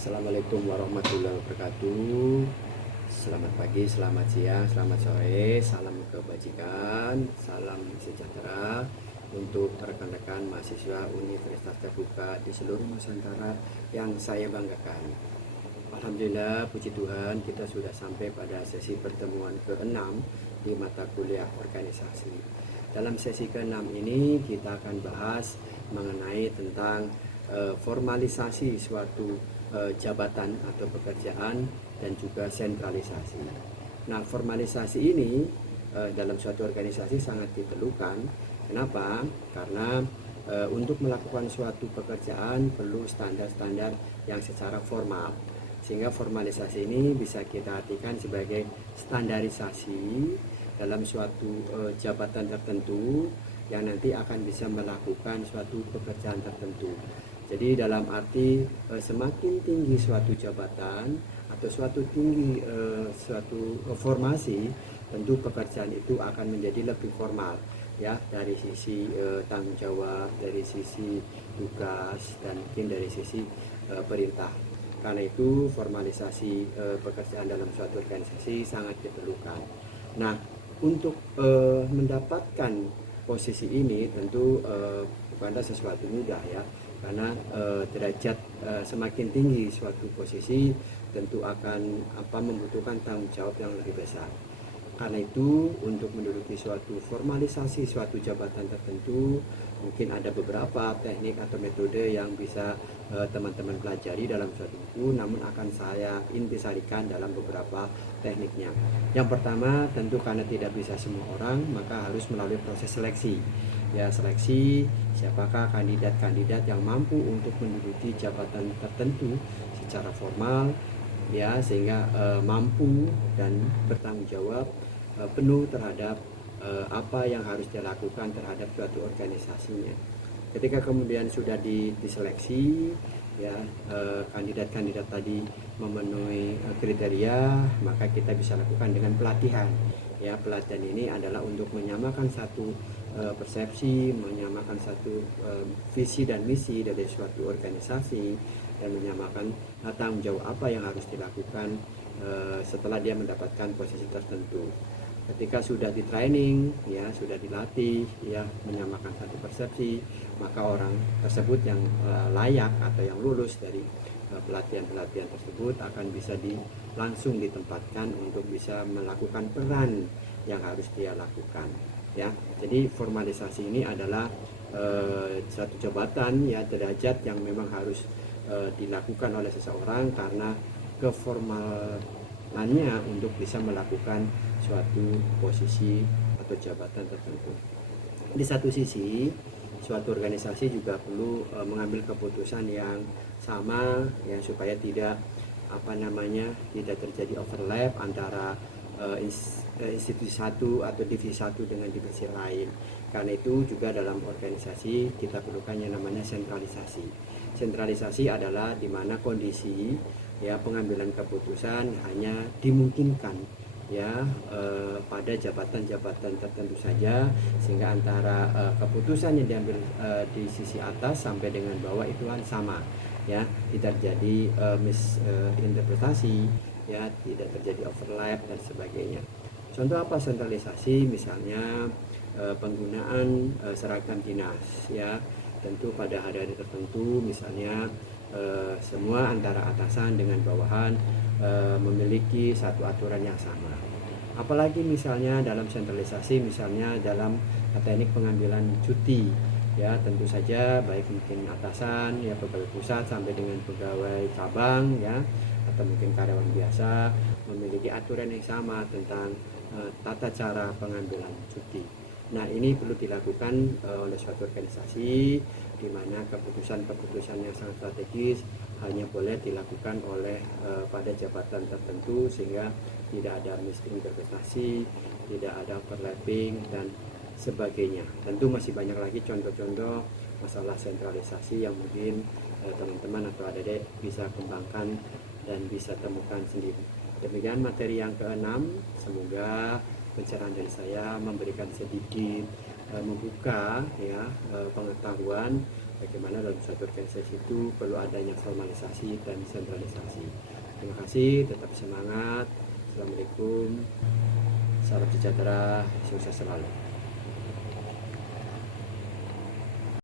Assalamualaikum warahmatullahi wabarakatuh. Selamat pagi, selamat siang, selamat sore. Salam kebajikan, salam sejahtera untuk rekan-rekan mahasiswa Universitas Terbuka di seluruh Nusantara yang saya banggakan. Alhamdulillah, puji Tuhan, kita sudah sampai pada sesi pertemuan ke-6 di mata kuliah organisasi. Dalam sesi ke-6 ini kita akan bahas mengenai tentang formalisasi suatu jabatan atau pekerjaan dan juga sentralisasi. Nah, formalisasi ini dalam suatu organisasi sangat diperlukan. Kenapa? Karena untuk melakukan suatu pekerjaan perlu standar-standar yang secara formal, sehingga formalisasi ini bisa kita artikan sebagai standarisasi dalam suatu jabatan tertentu yang nanti akan bisa melakukan suatu pekerjaan tertentu. Jadi dalam arti semakin tinggi suatu jabatan atau suatu formasi, tentu pekerjaan itu akan menjadi lebih formal ya, dari sisi tanggung jawab, dari sisi tugas, dan mungkin dari sisi perintah. Karena itu formalisasi pekerjaan dalam suatu organisasi sangat diperlukan. Nah, untuk mendapatkan posisi ini tentu bukanlah sesuatu mudah ya, karena derajat semakin tinggi suatu posisi tentu akan membutuhkan tanggung jawab yang lebih besar. Karena itu untuk menduduki suatu formalisasi suatu jabatan tertentu, mungkin ada beberapa teknik atau metode yang bisa teman-teman pelajari dalam suatu buku, namun akan saya intisarikan dalam beberapa tekniknya. Yang pertama, tentu karena tidak bisa semua orang, maka harus melalui proses seleksi. Ya, seleksi siapakah kandidat-kandidat yang mampu untuk menduduki jabatan tertentu secara formal ya, sehingga mampu dan bertanggung jawab penuh terhadap apa yang harus dilakukan terhadap suatu organisasinya. Ketika kemudian sudah diseleksi ya, kandidat-kandidat tadi memenuhi kriteria, maka kita bisa lakukan dengan pelatihan. Ya, pelatihan ini adalah untuk menyamakan satu persepsi, menyamakan satu visi dan misi dari suatu organisasi, dan menyamakan tanggung jawab apa yang harus dilakukan setelah dia mendapatkan posisi tertentu. Ketika sudah di training ya, sudah dilatih ya, menyamakan satu persepsi, maka orang tersebut yang layak atau yang lulus dari pelatihan-pelatihan tersebut akan bisa langsung ditempatkan untuk bisa melakukan peran yang harus dia lakukan ya. Jadi formalisasi ini adalah satu jabatan ya, derajat yang memang harus dilakukan oleh seseorang karena keformalannya untuk bisa melakukan suatu posisi atau jabatan tertentu. Di satu sisi, suatu organisasi juga perlu mengambil keputusan yang sama ya, supaya tidak tidak terjadi overlap antara institusi satu atau divisi satu dengan divisi lain. Karena itu juga dalam organisasi kita perlukan yang namanya sentralisasi. Sentralisasi adalah di mana kondisi ya pengambilan keputusan hanya dimungkinkan ya pada jabatan-jabatan tertentu saja, sehingga antara keputusan yang diambil di sisi atas sampai dengan bawah itu kan sama ya, tidak terjadi misinterpretasi ya, tidak terjadi overlap dan sebagainya. Contoh apa sentralisasi? Misalnya penggunaan seragam dinas ya, tentu pada hari-hari tertentu misalnya semua antara atasan dengan bawahan memiliki satu aturan yang sama. Apalagi misalnya dalam sentralisasi, misalnya dalam teknik pengambilan cuti ya, tentu saja baik mungkin atasan ya, pegawai pusat sampai dengan pegawai cabang ya, atau mungkin karyawan biasa memiliki aturan yang sama tentang tata cara pengambilan cuti. Nah, ini perlu dilakukan oleh suatu organisasi di mana keputusan-keputusan yang sangat strategis hanya boleh dilakukan oleh pada jabatan tertentu, sehingga tidak ada misinterpretasi, tidak ada overlapping dan sebagainya. Tentu masih banyak lagi contoh-contoh masalah sentralisasi yang mungkin teman-teman atau adik-adik bisa kembangkan dan bisa temukan sendiri. Demikian materi yang ke-6, semoga pencerahan dari saya memberikan sedikit membuka ya pengetahuan bagaimana dalam suatu organisasi itu perlu adanya formalisasi dan sentralisasi. Terima kasih, tetap semangat. Assalamualaikum, salam sejahtera, sukses selalu.